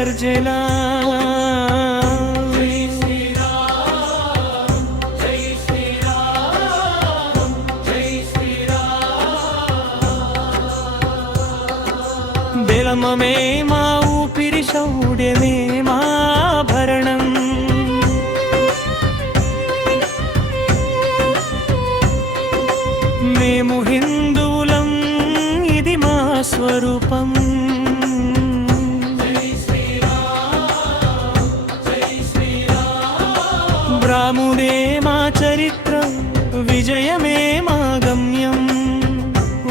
బాగర్జన జై మా ఊపిరి శౌర్యమే మా భరణం. మేము హిందువులం ఇది మా స్వరూపం. చరిత్రం విజయమే మా గమ్యం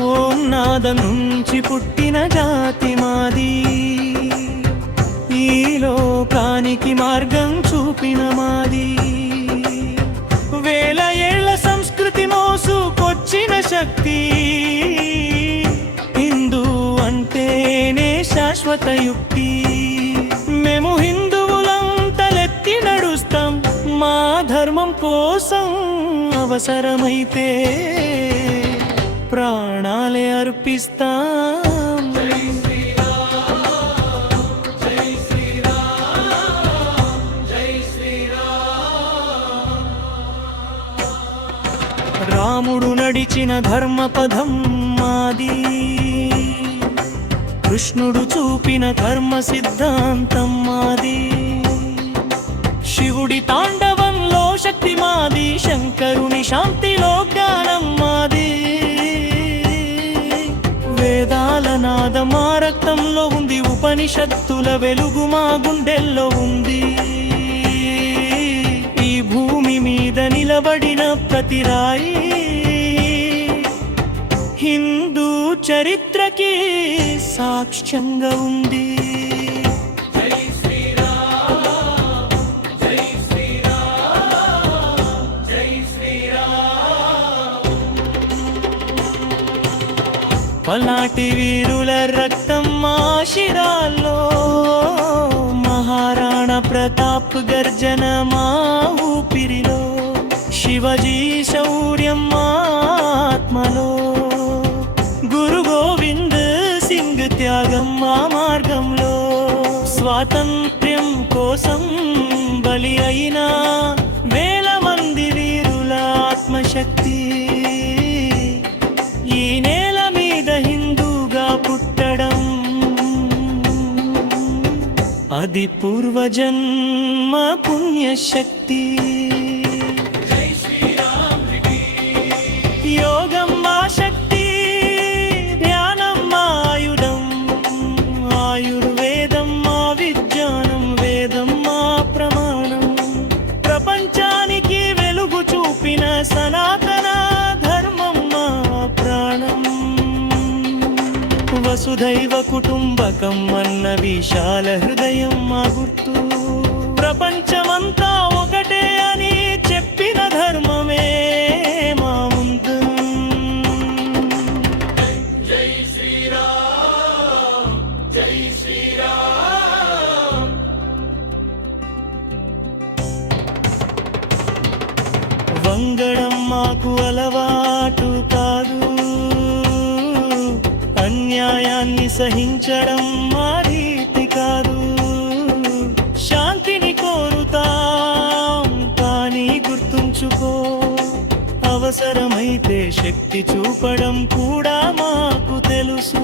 ఓం నాద నుంచి పుట్టిన జాతి మాది. ఈ లోకానికి మార్గం చూపిన మాది. వేల ఏళ్ళ సంస్కృతి మోసుకొచ్చిన శక్తి. హిందూ అంటేనే శాశ్వత యుక్తి. ధర్మం కోసం అవసరమైతే ప్రాణాలే అర్పిస్తాం. రాముడు నడిచిన ధర్మపథం మాది. కృష్ణుడు చూపిన ధర్మ సిద్ధాంతం మాది. శివుడి తాండవ శంకరుని శాంతిలో జ్ఞానం మాది. వేదాల నాదం మా రక్తంలో ఉంది ఉపనిషత్తుల వెలుగు మా గుండెల్లో ఉంది. ఈ భూమి మీద నిలబడిన ప్రతి రాయి హిందూ చరిత్రకి సాక్ష్యంగా ఉంది. పలాటి వీరుల రక్తం మా శిరాల్లో మహారాణా ప్రతాప్ గర్జన మా ఊపిరిలో శివజీ శౌర్యం మా ఆత్మలో. గురు గోవింద్ సింగ్ త్యాగం మా మార్గంలో స్వాతంత్ర్యం కోసం బలి అయినా వేల మంది వీరుల ఆత్మశక్తి. ఆది పూర్వజన్మ పుణ్యశక్తి. దైవ కుటుంబకం అన్న విశాల హృదయం మా గుర్తు. ప్రపంచమంతా ఒకటే అని చెప్పిన ధర్మమే మా ముందు. జై శ్రీరామ్ జై శ్రీరామ్ వంగడం మాకు అలవాటు. అన్యాయాన్ని సహించడం మా కాదు. శాంతిని కోరుతాం కానీ గుర్తుంచుకో అవసరమైతే శక్తి చూపడం కూడా మాకు తెలుసు.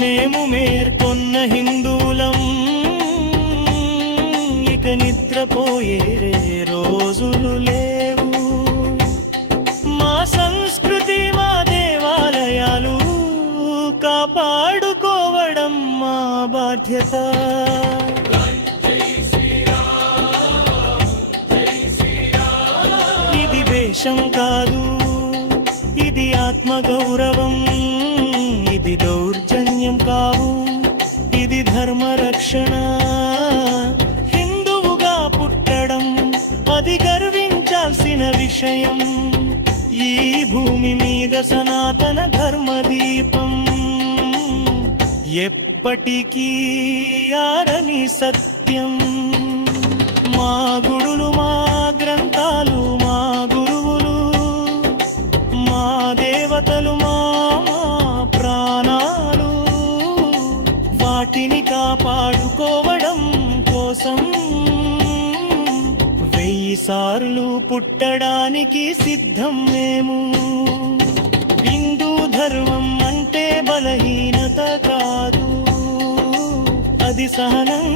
మేము మేర్కొన్న హిందువులం ఇక నిద్రపోయే కాపాడుకోవడం మా బాధ్యత. ఇది వేషం కాదు ఇది ఆత్మగౌరవం ఇది దౌర్జన్యం కావు ఇది ధర్మ రక్షణ హిందువుగా పుట్టడం అది గర్వించాల్సిన విషయం. ఈ భూమి మీద సనాతన ధర్మదీప ఎప్పటికీ ఆరని సత్యం. మా గుడులు మా గ్రంథాలు మా గురువులు మా దేవతలు మా ప్రాణాలు. వాటిని కాపాడుకోవడం కోసం వెయ్యి సార్లు పుట్టడానికి సిద్ధం మేము. హిందూ ధర్మం అంటే బలహీన అది సహనం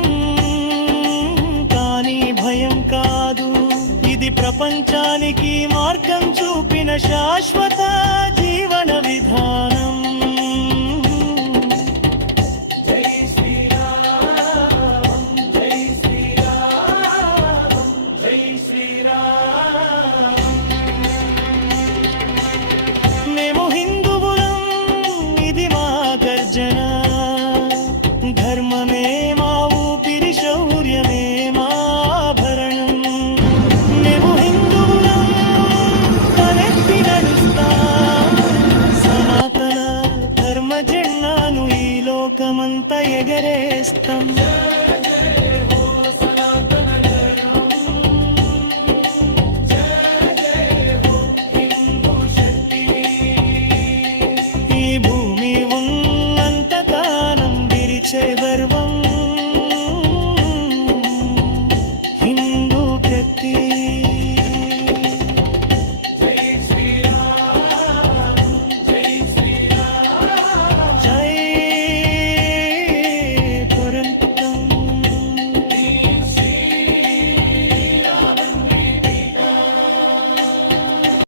కానీ భయం కాదు. ఇది ప్రపంచానికి మార్గం చూపిన శాశ్వత లోకమంతా ఎగరేస్తాం.